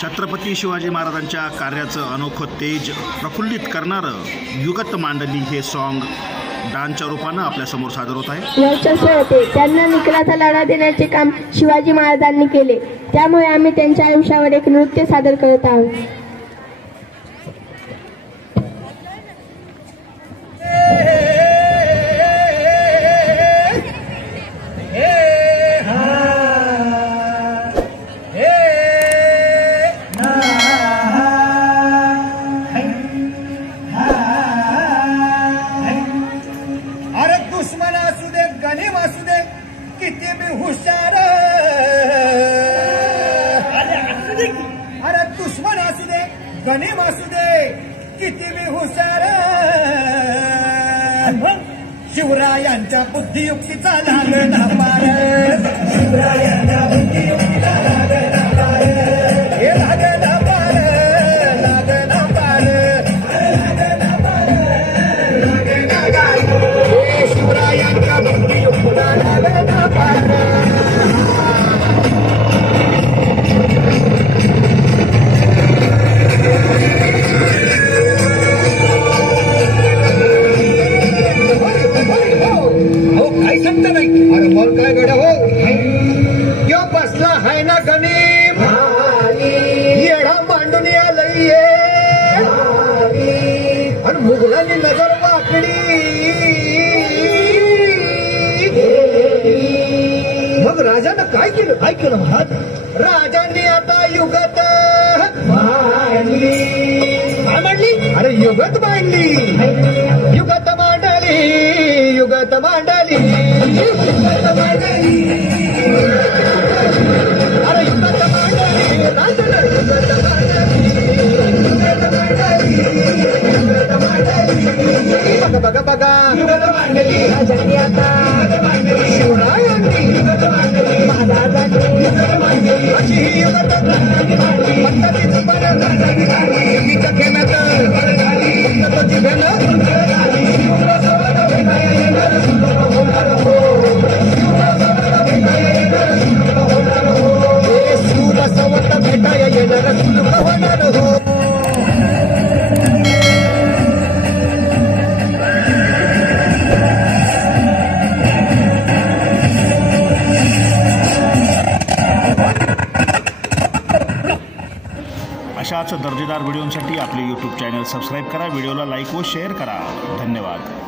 छत्रपती शिवाजी महाराजांच्या कार्याचं अनोखं तेज प्रफुल्लित करणारं युगत मांडली हे सॉन्ग डान्सच्या रूपानं आपल्यासमोर सादर होत आहे। वर्चस्व होते, त्यांना निकालाचा लढा देण्याचे काम शिवाजी महाराजांनी केले, त्यामुळे आम्ही त्यांच्या आयुष्यावर एक नृत्य सादर करत आहोत। दुश्मन असू दे गणिम असू दे किती बी हुशार, अरे दुश्मन असू दे गणिम असू दे किती बी हुशार, शिवरायांच्या बुद्धियुक्तीचा लागण पार, शिवरायांच्या बुद्धियुक्तीचा लागण पार, हे लागण पार, लागण पार, लागण पार, लागण पार, शिवरायांच्या बुद्धियुक्तीचा लागण पार। काय सांगता नाही, अरे बोल काय गड्या हो, यो बसला हाय ना गणिम, येडा मांडून आलंय आणि मुघलांनी नजर वाकडी, मग राजानं काय केलं, काय केलं महाराज, राजांनी आता युगत मांडली, काय मांडली, अरे युगत मांडली, युगत मांडली, युगत मांडली, युगत मांडली, अरे युगत मांडली, राजानं युगत मांडली, युगत मांडली, युगत मांडली, बघा बघा बघा युगत मांडली, राजांनी आता युगत मांडली, शिवरायांनी युगत मांडली, महाराजांनी युगत मांडली, अशी ही युगत मांडली, पद्धतीचं बरं झाली, तिच्या खेळात फक्त तो जिभेनं सुबसवत भेटाया येणार सुलभ होणार हो। अशाच दर्जेदार व्हिडिओंसाठी आपले यूट्यूब चॅनल सबस्क्राईब करा, व्हिडिओला लाईक व शेअर करा। धन्यवाद।